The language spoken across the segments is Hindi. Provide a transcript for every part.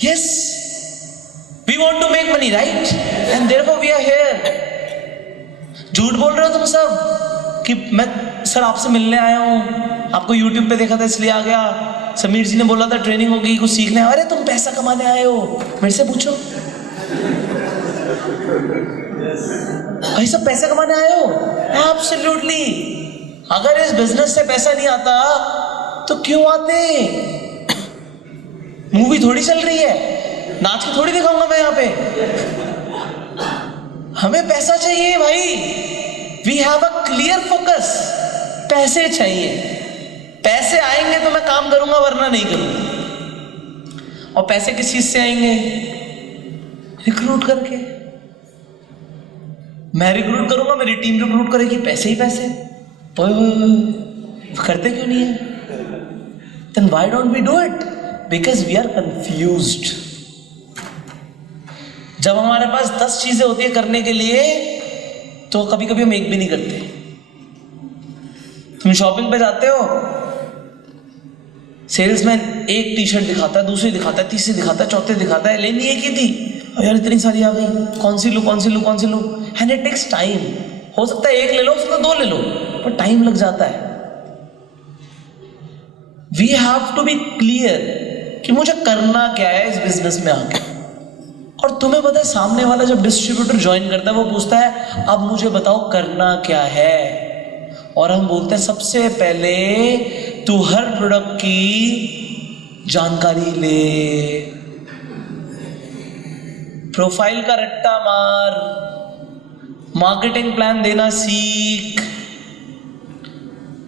Yes, we want to make money, right? And therefore we are here. झूठ बोल रहे हो तुम सब कि मैं सर आपसे मिलने आया हूँ, आपको YouTube पे देखा था इसलिए आ गया, समीर जी ने बोला था ट्रेनिंग होगी कुछ सीखने। अरे तुम पैसा कमाने आए हो, मेरे से पूछो। भाई सब पैसा कमाने आए हो? एब्सोल्युटली। अगर इस बिजनेस से पैसा नहीं आता तो क्यों आते? मूवी थोड़ी चल रही है, नाच के थोड़ी दिखाऊंगा मैं यहाँ पे। हमें पैसा चाहिए भाई। We have a clear focus. पैसे चाहिए, पैसे आएंगे तो मैं काम करूंगा वरना नहीं करूंगा। और पैसे किस चीज से आएंगे? रिक्रूट करके। मैं रिक्रूट करूंगा, मेरी टीम रिक्रूट करेगी, पैसे ही पैसे। करते क्यों नहीं है? Then why don't we do it? Because we are confused. जब हमारे पास 10 चीजें होती है करने के लिए तो कभी कभी हम एक भी नहीं करते। तुम शॉपिंग पे जाते हो, सेल्समैन एक टी शर्ट दिखाता है, दूसरी दिखाता है, तीसरी दिखाता है, चौथे दिखाता है, लेनी एक ही थी, यार इतनी सारी आ गई, कौन सी लूं कौन सी लूं कौन सी लूं। And it takes time. हो सकता है एक ले लो, हो सकता है 2 ले लो, पर टाइम लग जाता है। We have to be clear कि मुझे करना क्या है इस बिजनेस में आके। और तुम्हें पता है सामने वाला जब डिस्ट्रीब्यूटर ज्वाइन करता है वो पूछता है अब मुझे बताओ करना क्या है, और हम बोलते हैं सबसे पहले तू हर प्रोडक्ट की जानकारी ले, प्रोफाइल का रट्टा मार, मार्केटिंग प्लान देना सीख।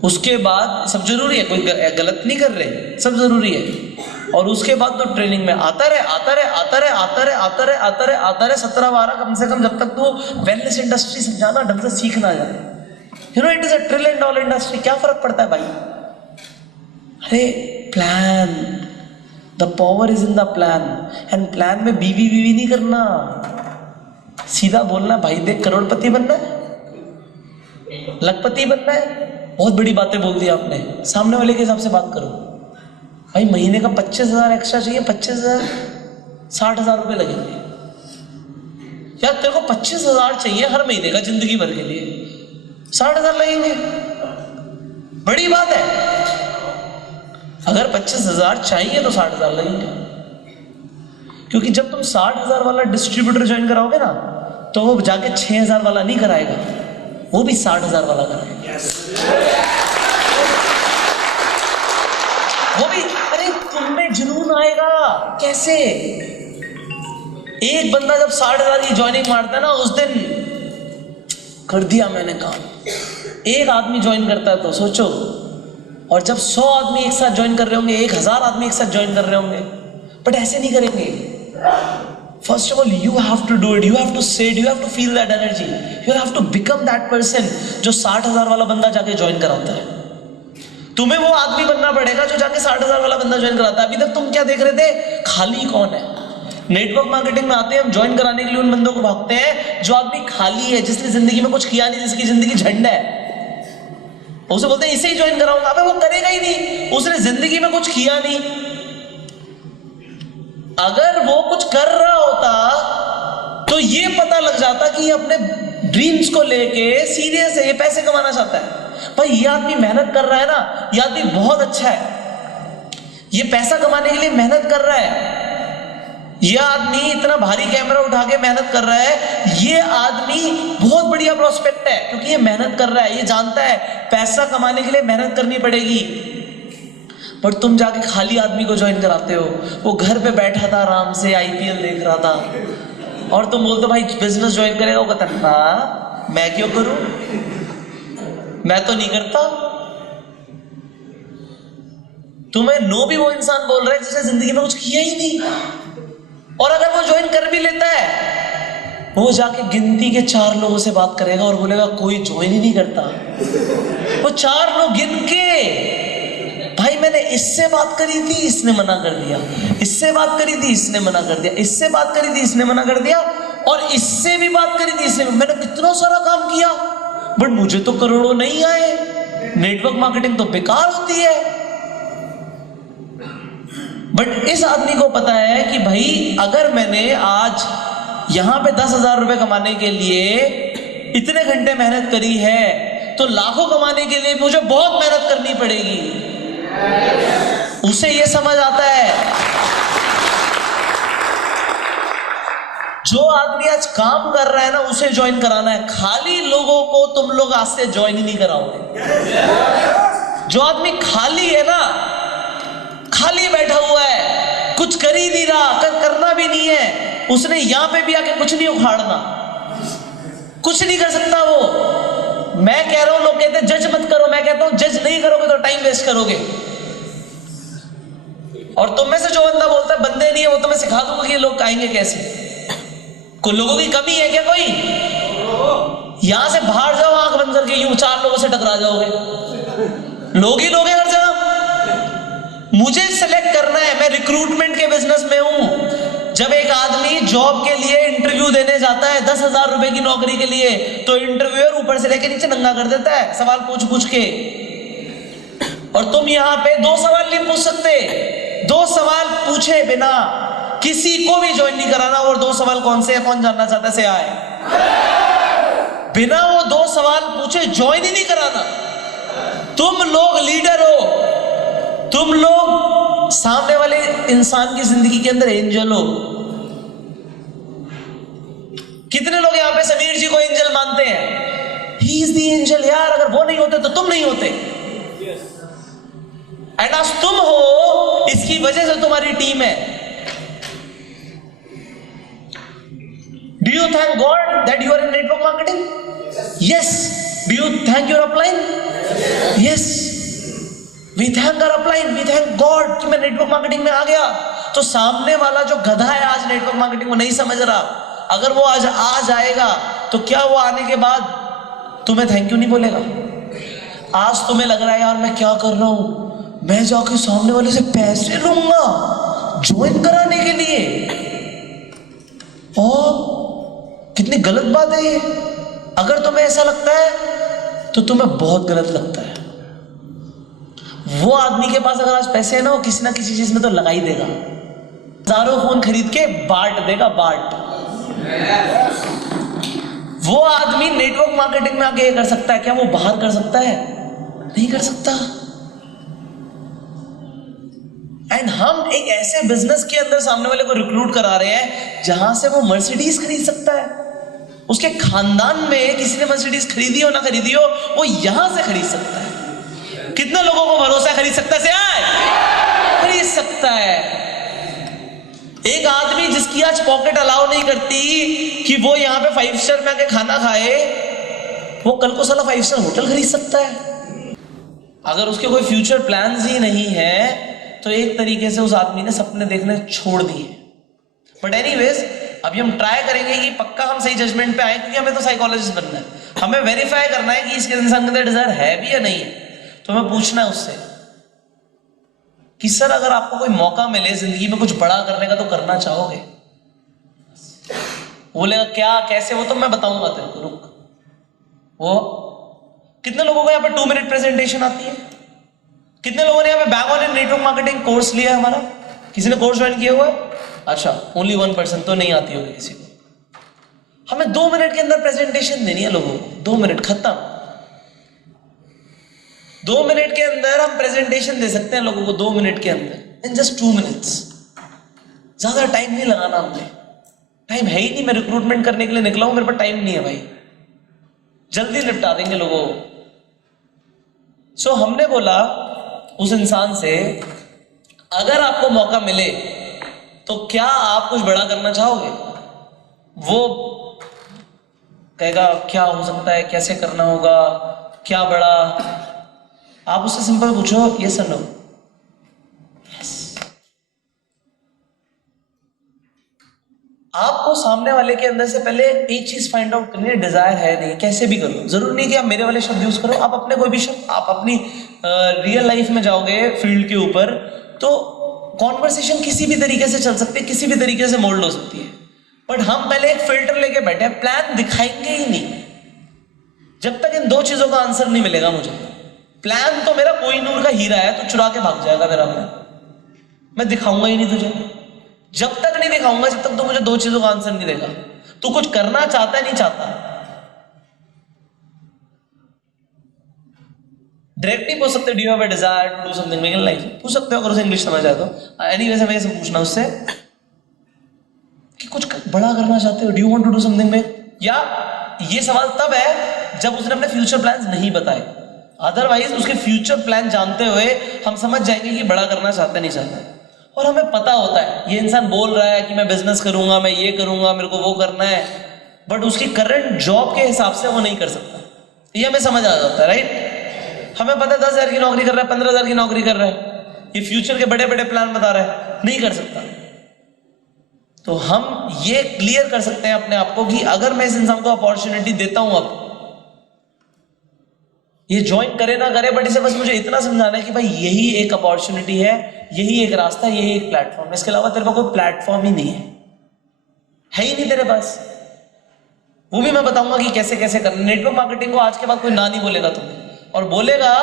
उसके बाद सब जरूरी है, कोई गलत नहीं कर रहे, सब जरूरी है। और उसके बाद तो ट्रेनिंग में आता रहे 17-12 कम से कम, जब तक तो वेलनेस इंडस्ट्री समझाना ढंग से सीख ना जाए। You know it is a $1 trillion industry. क्या फर्क पड़ता है भाई? अरे plan, the power is in the plan. And plan में बीवी नहीं करना, सीधा बोलना भाई देख करोड़पति बनना है, लखपति बनना है। बहुत बड़ी बातें बोल दी आपने, सामने वाले के हिसाब से बात करो। भाई महीने का 25,000 एक्स्ट्रा चाहिए, 25,000 60,000 रुपये लगेंगे। यार तेरे को 25,000 चाहिए हर महीने का जिंदगी भर के लिए, 60,000 लगेंगे, बड़ी बात है। अगर 25,000 चाहिए तो 60,000 लगेंगे, क्योंकि जब तुम 60,000 वाला डिस्ट्रीब्यूटर ज्वाइन कराओगे ना तो वो जाके 6,000 वाला नहीं कराएगा, वो भी 60,000 वाला कराएगा। वो भी, अरे तुममें जुनून आएगा कैसे? एक बंदा जब 60,000 की ज्वाइनिंग मारता है ना, उस दिन कर दिया मैंने काम। एक आदमी ज्वाइन करता है तो सोचो, और जब 100 आदमी एक साथ ज्वाइन कर रहे होंगे, 1,000 आदमी एक साथ ज्वाइन कर रहे होंगे, बट ऐसे नहीं करेंगे। First of all you have to do it, you have to say it, you have to feel that energy, you have to become that person जो 60,000 वाला बंदा जाके ज्वाइन कराता है। तुम्हें वो आदमी बनना पड़ेगा जो जाके 60,000 वाला बंदा ज्वाइन कराता है। अभी तक तुम क्या देख रहे थे? खाली कौन है? नेटवर्क मार्केटिंग में आते हैं हम, ज्वाइन कराने के लिए उन बंदों को भागते हैं जो आदमी खाली है, जिसने जिंदगी में कुछ किया नहीं, जिसकी जिंदगी झंड है। उसे बोलते हैं इसे ही ज्वाइन कराऊंगा। अबे वो करेगा ही नहीं, उसने जिंदगी में कुछ किया नहीं। अगर वो कुछ कर रहा होता तो ये पता लग जाता कि ये अपने ड्रीम्स को लेके सीरियस है, ये पैसे कमाना चाहता है। भाई ये आदमी मेहनत कर रहा है ना, ये आदमी बहुत अच्छा है, ये पैसा कमाने के लिए मेहनत कर रहा है। ये आदमी इतना भारी कैमरा उठा के मेहनत कर रहा है, ये आदमी बहुत बढ़िया प्रोस्पेक्ट है, क्योंकि ये मेहनत कर रहा है, ये जानता है पैसा कमाने के लिए मेहनत करनी पड़ेगी। पर तुम जाके खाली आदमी को ज्वाइन कराते हो, वो घर पे बैठा था आराम से IPL देख रहा था, और तुम बोलते हो भाई बिजनेस ज्वाइन करेगा। वो कहता हाँ मैं क्यों करूं, मैं तो नहीं करता। तुम्हें नो भी वो इंसान बोल रहा है जिसने जिंदगी में कुछ किया ही नहीं। और अगर वो ज्वाइन कर भी लेता है, वो जाके गिनती के 4 लोगों से बात करेगा और बोलेगा कोई ज्वाइन ही नहीं करता। वो 4 लोग गिन के, भाई मैंने इससे बात करी थी इसने मना कर दिया, इससे बात करी थी इसने मना कर दिया, इससे बात करी थी इसने मना कर दिया, और इससे भी बात करी थी इसने। मैंने कितना सारा काम किया, बट मुझे तो करोड़ों नहीं आए। नेटवर्क मार्केटिंग तो बेकार होती है। बट इस आदमी को पता है कि भाई अगर मैंने आज यहां पे 10,000 रुपए कमाने के लिए इतने घंटे मेहनत करी है, तो लाखों कमाने के लिए मुझे बहुत मेहनत करनी पड़ेगी। उसे ये समझ आता है। जो आदमी आज काम कर रहा है ना, उसे ज्वाइन कराना है। खाली लोगों को तुम लोग आज से ज्वाइन ही नहीं कराओगे। जो आदमी खाली है ना, खाली बैठा हुआ है, कुछ कर ही नहीं रहा, करना भी नहीं है, उसने यहां पे भी आके कुछ नहीं उखाड़ना, कुछ नहीं कर सकता वो। मैं कह रहा हूं, लोग कहते हैं जज मत करो, मैं कहता हूं जज नहीं करोगे तो टाइम वेस्ट करोगे। और तुम में से जो बंदा बोलता है बंदे नहीं है, वो तो मैं सिखा दूंगा कि ये लोग आएंगे कैसे। कोई लोगों की कमी है क्या? कोई यहां से बाहर जाओ, आंख बंद करके, यूं 4 लोगों से टकरा जाओगे। लोग ही लोग हैं हर जगह। मुझे सिलेक्ट करना है। मैं रिक्रूटमेंट के बिजनेस में हूं। जब एक आदमी जॉब के लिए इंटरव्यू देने जाता है 10,000 रुपए की नौकरी के लिए, तो इंटरव्यूअर ऊपर से लेके नीचे नंगा कर देता है सवाल पूछ के। और तुम यहां पे 2 सवाल नहीं पूछ सकते। 2 सवाल पूछे बिना किसी को भी ज्वाइन नहीं कराना। और 2 सवाल कौन से है? कौन जानना चाहता है? से आए। बिना वो 2 सवाल पूछे ज्वाइन ही नहीं कराना। तुम लोग लीडर हो, तुम लोग सामने वाले इंसान की जिंदगी के अंदर एंजल हो। कितने लोग यहां पे समीर जी को एंजल मानते हैं? He is the angel. यार अगर वो नहीं होते तो तुम नहीं होते। एंड आज तुम हो, इसकी वजह से तुम्हारी टीम है। Do you thank God that you are in network marketing? Yes. Do you thank your upline? Yes. We thank our upline. We thank God कि मैं नेटवर्क मार्केटिंग में आ गया। तो सामने वाला जो गधा है आज नेटवर्क मार्केटिंग को नहीं समझ रहा, अगर वो आज आ जाएगा तो क्या वो आने के बाद तुम्हें थैंक यू नहीं बोलेगा? आज तुम्हें लग रहा है यार मैं क्या कर रहा हूं, मैं जाके सामने वाले से पैसे लूंगा ज्वाइन कराने के लिए। और कितनी गलत बात है ये। अगर तुम्हें ऐसा लगता है तो तुम्हें बहुत गलत लगता है। वो आदमी के पास अगर आज पैसे है ना, वो किसी ना किसी चीज में तो लगा ही देगा। हजारों फोन खरीद के बांट देगा, बांट। वो आदमी नेटवर्क मार्केटिंग में आके ये कर सकता है क्या? वो बाहर कर सकता है? नहीं कर सकता। एंड हम एक ऐसे बिजनेस के अंदर सामने वाले को रिक्रूट करा रहे हैं जहां से वो मर्सिडीज खरीद सकता है। उसके खानदान में किसी ने मर्सिडीज खरीदी हो ना खरीदी हो, वो यहां से खरीद सकता है। कितने लोगों को भरोसा खरीद सकता है? से आए खरीद सकता है। एक आदमी जिसकी आज पॉकेट अलाउ नहीं करती कि वो यहां पे 5 स्टार में आके खाना खाए, वो कल को साला 5 स्टार होटल खरीद सकता है। अगर उसके कोई फ्यूचर प्लान्स ही नहीं है तो एक तरीके से उस आदमी ने सपने देखने छोड़ दिए। बट एनीवेज, अभी हम ट्राई करेंगे कि पक्का हम सही जजमेंट पे आए, क्योंकि हमें तो साइकोलॉजिस्ट बनना है। हमें वेरीफाई करना है कि इसके इंसान के अंदर डिजायर है भी या नहीं है। तो हमें पूछना है उससे कि सर अगर आपको कोई मौका मिले जिंदगी में कुछ बड़ा करने का तो करना चाहोगे? बोलेगा क्या, कैसे? वो तो मैं बताऊंगा तेरे को, रुक। वो कितने लोगों को यहाँ पे 2 मिनट प्रेजेंटेशन आती है? कितने लोगों ने यहाँ पे back on network marketing course लिया है हमारा? किसी ने कोर्स ज्वाइन किया हुआ है? अच्छा, ओनली 1%। तो नहीं आती होगी किसी को। हमें 2 मिनट के अंदर प्रेजेंटेशन देनी है लोगों को। 2 मिनट खत्म। 2 मिनट के अंदर हम प्रेजेंटेशन दे सकते हैं लोगों को। 2 मिनट के अंदर, इन जस्ट 2 मिनट्स। ज्यादा टाइम नहीं लगाना हमने। टाइम है ही नहीं। मैं रिक्रूटमेंट करने के लिए निकला हूं, मेरे पास टाइम नहीं है भाई। जल्दी निपटा देंगे लोगों को। सो हमने बोला उस इंसान से, अगर आपको मौका मिले तो क्या आप कुछ बड़ा करना चाहोगे? वो कहेगा क्या हो सकता है, कैसे करना होगा, क्या बड़ा? आप उससे सिंपल पूछो यस और नो। आपको सामने वाले के अंदर से पहले एक चीज फाइंड आउट करनी है, डिजायर है नहीं, कैसे भी करो। जरूर नहीं कि आप मेरे वाले शब्द यूज करो, आप अपने कोई भी शब्द, आप अपनी रियल लाइफ में जाओगे फील्ड के ऊपर, तो कॉन्वर्सेशन किसी भी तरीके से चल सकती है, किसी भी तरीके से मोल्ड हो सकती है। बट हम पहले एक फिल्टर लेके बैठे हैं, प्लान दिखाएंगे ही नहीं जब तक इन 2 चीजों का आंसर नहीं मिलेगा मुझे। प्लान तो मेरा कोहिनूर का हीरा है, तो चुरा के भाग जाएगा मेरा प्लान, मैं दिखाऊंगा ही नहीं तुझे। जब तक नहीं दिखाऊंगा, जब तक तू मुझे दो चीजों का आंसर नहीं देगा, तू कुछ करना चाहता है नहीं चाहता। डायरेक्ट नहीं पूछ सकते, do you have a desire to do something big in life, पूछ सकते हो अगर उसे इंग्लिश समझ आए तो। एनीवेज हमें ऐसे पूछना उससे कि कुछ बड़ा करना चाहते हो, do you want to do something big. या ये सवाल तब है जब उसने अपने फ्यूचर प्लान्स नहीं बताए, अदरवाइज उसके फ्यूचर प्लान जानते हुए हम समझ जाएंगे कि बड़ा करना चाहता है नहीं चाहता। और हमें पता होता है ये इंसान बोल रहा है कि मैं बिजनेस करूंगा, मैं ये करूंगा, मेरे को वो करना है, बट उसकी करंट जॉब के हिसाब से वो नहीं कर सकता, ये हमें समझ आ जाता है, राइट। हमें पता है 10,000 की नौकरी कर रहा है, 15,000 की नौकरी कर रहा है, ये फ्यूचर के बड़े बड़े प्लान बता रहा है, नहीं कर सकता। तो हम ये क्लियर कर सकते हैं अपने आप को कि अगर मैं इस इंसान को अपॉर्चुनिटी देता हूं, अब ये ज्वाइन करे ना करे, बट इसे बस मुझे इतना समझाना है कि भाई यही एक अपॉर्चुनिटी है, यही एक रास्ता, यही एक प्लेटफॉर्म, इसके अलावा तेरे पास कोई प्लेटफॉर्म ही नहीं है ही नहीं तेरे पास। वो भी मैं बताऊंगा कि कैसे कैसे करना। नेटवर्क मार्केटिंग को आज के बाद कोई ना नहीं बोलेगा तुम्हें, और बोलेगा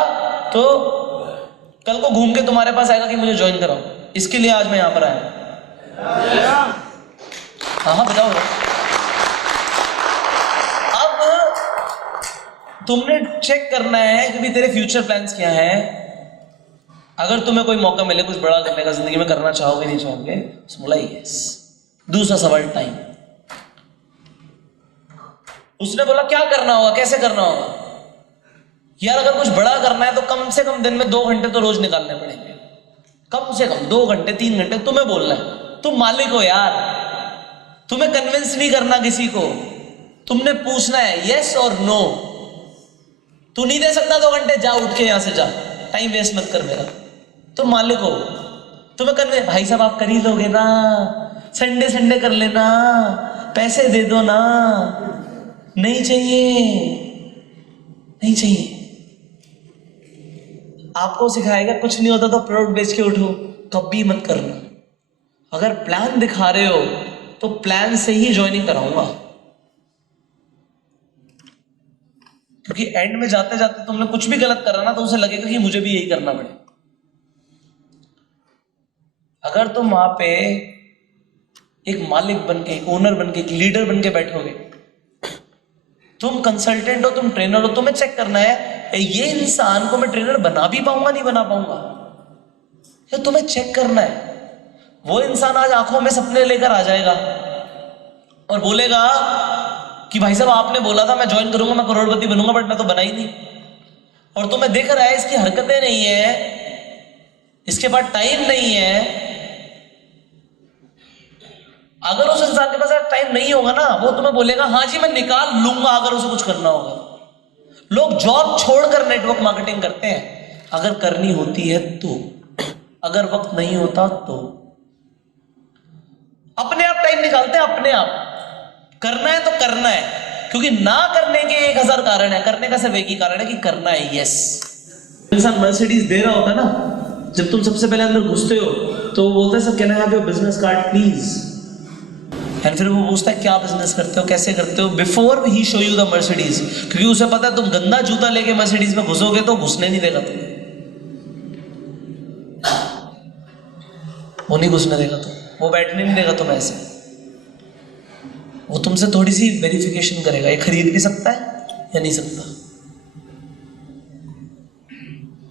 तो कल को घूम के तुम्हारे पास आएगा कि मुझे ज्वाइन कराओ। इसके लिए आज मैं यहां पर आया। हाँ बताओ। अब तुमने चेक करना है कि भी तेरे फ्यूचर प्लान्स क्या हैं। अगर तुम्हें कोई मौका मिले कुछ बड़ा करने का, जिंदगी में करना चाहोगे नहीं चाहोगे, तो बोला यस। दूसरा सवाल टाइम। उसने बोला क्या करना होगा, कैसे करना होगा। यार अगर कुछ बड़ा करना है तो कम से कम दिन में 2 घंटे तो रोज निकालने पड़ेंगे, कम से कम 2 घंटे 3 घंटे तुम्हें बोलना है। तुम मालिक हो यार, तुम्हें कन्विंस नहीं करना किसी को, तुमने पूछना है यस और नो। तू नहीं दे सकता 2 घंटे, जा उठ के यहां से जा, टाइम वेस्ट मत कर मेरा। तुम मालिक हो, तुम्हें करने, भाई साहब आप कर ही लोगे ना, संडे संडे कर लेना, पैसे दे दो ना। नहीं चाहिए, नहीं चाहिए। आपको सिखाएगा कुछ नहीं होता तो प्रोडक्ट बेच के उठो, कभी मत करना। अगर प्लान दिखा रहे हो तो प्लान से ही ज्वाइनिंग कराऊंगा, क्योंकि एंड में जाते जाते तुमने कुछ भी गलत करा ना तो उसे लगेगा कि मुझे भी यही करना पड़े। अगर तुम वहां पे एक मालिक बनके, एक ओनर बनके, एक लीडर बनके बैठोगे, तुम कंसल्टेंट हो, तुम ट्रेनर हो, तुम्हें चेक करना है ये इंसान को मैं ट्रेनर बना भी पाऊंगा नहीं बना पाऊंगा, या तुम्हें चेक करना है। वो इंसान आज आंखों में सपने लेकर आ जाएगा और बोलेगा कि भाई साहब आपने बोला था मैं ज्वाइन करूंगा, मैं करोड़पति बनूंगा, बट मैं तो बना ही नहीं। और तुम्हें दिख रहा है इसकी हरकतें नहीं है, इसके पास टाइम नहीं है। अगर उस इंसान के पास टाइम नहीं होगा ना, वो तुम्हें बोलेगा हाँ जी मैं निकाल लूंगा अगर उसे कुछ करना होगा। लोग जॉब छोड़कर नेटवर्क मार्केटिंग करते हैं, अगर करनी होती है तो, अगर वक्त नहीं होता तो। अपने आप टाइम निकालते हैं, अपने आप। करना है तो करना है, क्योंकि ना करने के 1000 कारण है, करने का सिर्फ एक ही कारण है कि करना है, यस। इंसान मर्सिडीज दे रहा होता है ना, जब तुम सबसे पहले अंदर घुसते हो तो वो बोलता है sir can I have your business card please. And फिर वो पूछता है क्या बिजनेस करते हो, कैसे करते हो, before he show you the Mercedes. क्योंकि उसे पता है तुम गंदा जूता लेके मर्सिडीज में घुसोगे तो घुसने नहीं देगा तुम्हें, वो नहीं घुसने देगा, तो वो बैठने नहीं देगा तुम्हें ऐसे। वो तुमसे थोड़ी सी वेरिफिकेशन करेगा, ये खरीद भी सकता है या नहीं सकता।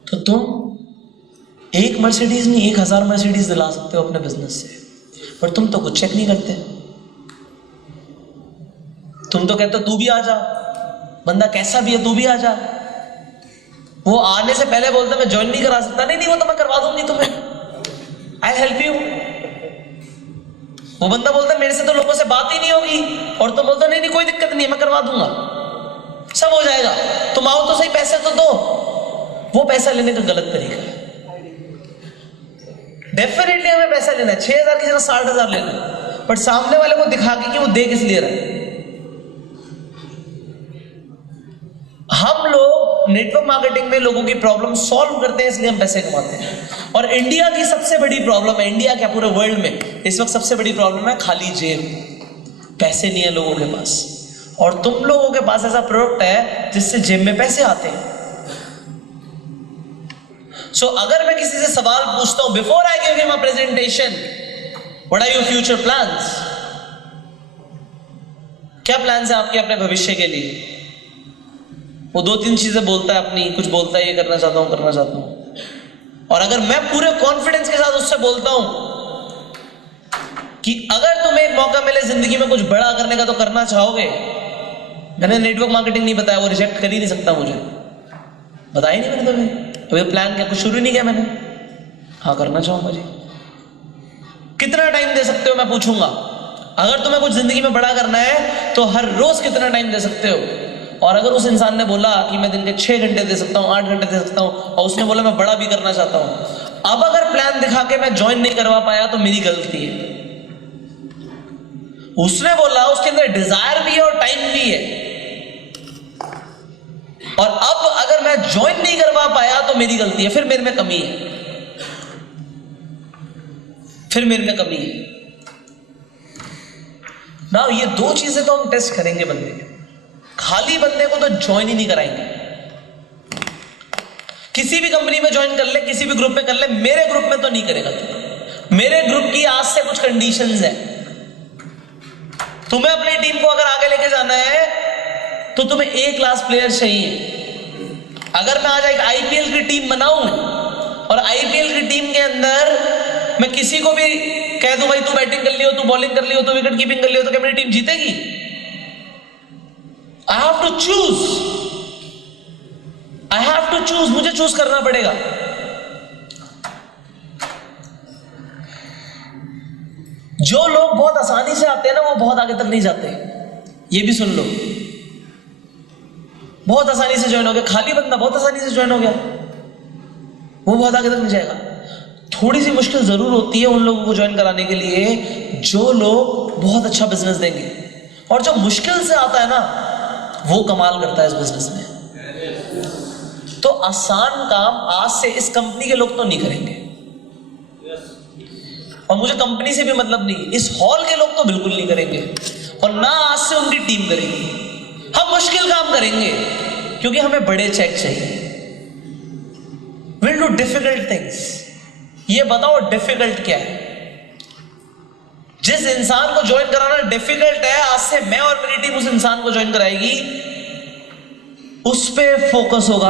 तो तुम एक मर्सिडीज नहीं 1000 मर्सिडीज दिला सकते हो अपने बिजनेस से, पर तुम तो कुछ चेक नहीं करते। तुम तो कहते हो तू भी आ जा, बंदा कैसा भी है तू भी आ जा। वो आने से पहले बोलता मैं ज्वाइन नहीं करा सकता, नहीं नहीं वो तो मैं करवा दूंगी तुम्हें, आई हेल्प यू। वो बंदा बोलता मेरे से तो लोगों से बात ही नहीं होगी, और तुम बोलते नहीं नहीं कोई दिक्कत नहीं है मैं करवा दूंगा, सब हो जाएगा, तुम आओ तो सही, पैसे तो दो। वो पैसा लेने का गलत तरीका है। डेफिनेटली हमें पैसा लेना है, 6000 की जगह 60,000 लेना है, बट सामने वाले को दिखा के कि वो दे किस लिए रहा है। हम लोग नेटवर्क मार्केटिंग में लोगों की प्रॉब्लम सॉल्व करते हैं, इसलिए हम पैसे कमाते हैं। और इंडिया की सबसे बड़ी प्रॉब्लम है, इंडिया क्या पूरे वर्ल्ड में इस वक्त सबसे बड़ी प्रॉब्लम है खाली जेब, पैसे नहीं है लोगों के पास। और तुम लोगों के पास ऐसा प्रोडक्ट है जिससे जेब में पैसे आते हैं। सो अगर मैं किसी से सवाल पूछता हूं before I give him a presentation what are your future plans? क्या प्लान्स है आपके अपने भविष्य के लिए? वो 2-3 चीजें बोलता है अपनी, कुछ बोलता है ये करना चाहता हूं, करना चाहता हूं। और अगर मैं पूरे कॉन्फिडेंस के साथ उससे बोलता हूं कि अगर तुम्हें एक मौका मिले जिंदगी में कुछ बड़ा करने का तो करना चाहोगे। मैंने नेटवर्क मार्केटिंग नहीं बताया, वो रिजेक्ट कर ही नहीं सकता मुझे, बताया नहीं मैंने तो अभी प्लान क्या कुछ शुरू नहीं किया मैंने। हाँ करना चाहूंगा जी। कितना टाइम दे सकते हो मैं पूछूंगा। अगर तुम्हें कुछ जिंदगी में बड़ा करना है तो हर रोज कितना टाइम दे सकते हो? और अगर उस इंसान ने बोला कि मैं दिन के 6 घंटे दे सकता हूँ, 8 घंटे दे सकता हूँ, और उसने बोला मैं बड़ा भी करना चाहता हूँ, अब अगर प्लान दिखा के मैं ज्वाइन नहीं करवा पाया तो मेरी गलती है। उसने बोला उसके अंदर डिजायर भी है और टाइम भी है, और अब अगर मैं ज्वाइन नहीं करवा पाया तो मेरी गलती है, फिर मेरे में कमी है, फिर मेरे में कमी है ना। ये 2 चीजें तो हम टेस्ट करेंगे बंदे के। खाली बंदे को तो ज्वाइन ही नहीं कराएंगे। किसी भी कंपनी में ज्वाइन कर ले, किसी भी ग्रुप में कर ले, मेरे ग्रुप में तो नहीं करेगा तू। मेरे ग्रुप की आज से कुछ कंडीशंस है। तुम्हें अपनी टीम को अगर आगे लेके जाना है तो तुम्हें A क्लास प्लेयर चाहिए। अगर मैं आज एक IPL की टीम बनाऊं और IPL की टीम के अंदर मैं किसी को भी कह दूं भाई तू बैटिंग कर लियो, तू बॉलिंग कर लियो, तू विकेट कीपिंग कर लियो, तो क्या मेरी टीम जीतेगी? I have to choose, I have to choose, मुझे चूज करना पड़ेगा। जो लोग बहुत आसानी से आते हैं ना वो बहुत आगे तक नहीं जाते, ये भी सुन लो। बहुत आसानी से ज्वाइन हो गया, खाली बंदा बहुत आसानी से ज्वाइन हो गया, वो बहुत आगे तक नहीं जाएगा। थोड़ी सी मुश्किल जरूर होती है उन लोगों को ज्वाइन कराने के लिए जो लोग बहुत अच्छा बिजनेस देंगे, और जो मुश्किल से आता है ना वो कमाल करता है इस बिजनेस में। तो आसान काम आज से इस कंपनी के लोग तो नहीं करेंगे, और मुझे कंपनी से भी मतलब नहीं, इस हॉल के लोग तो बिल्कुल नहीं करेंगे, और ना आज से उनकी टीम करेगी। हम मुश्किल काम करेंगे क्योंकि हमें बड़े चेक चाहिए। Will do difficult things. ये बताओ डिफिकल्ट क्या है? जिस इंसान को ज्वाइन कराना डिफिकल्ट है, आज से मैं और मेरी टीम उस इंसान को ज्वाइन कराएगी, उस पे फोकस होगा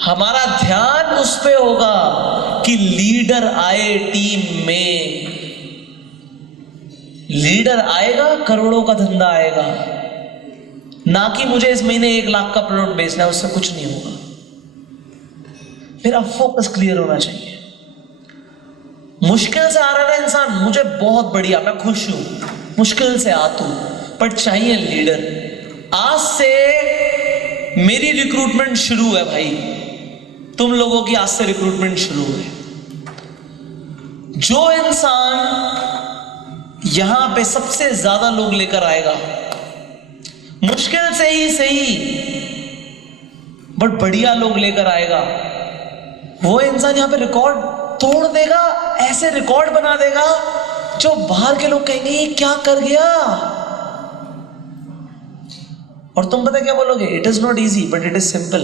हमारा ध्यान उस पे होगा कि लीडर आए टीम में। लीडर आएगा, करोड़ों का धंधा आएगा, ना कि मुझे इस महीने 1 लाख का प्लॉट बेचना है, उससे कुछ नहीं होगा। मेरा फोकस क्लियर होना चाहिए। मुश्किल से आ रहा है ना इंसान, मुझे बहुत बढ़िया, मैं खुश हूं, मुश्किल से आ तू, पर चाहिए लीडर। आज से मेरी रिक्रूटमेंट शुरू है भाई, तुम लोगों की आज से रिक्रूटमेंट शुरू है। जो इंसान यहां पे सबसे ज्यादा लोग लेकर आएगा, मुश्किल से ही सही बट बढ़िया लोग लेकर आएगा, वो इंसान यहां पे रिकॉर्ड तोड़ देगा, ऐसे रिकॉर्ड बना देगा जो बाहर के लोग कहेंगे ये क्या कर गया। और तुम पता क्या बोलोगे? It is not easy but it is simple.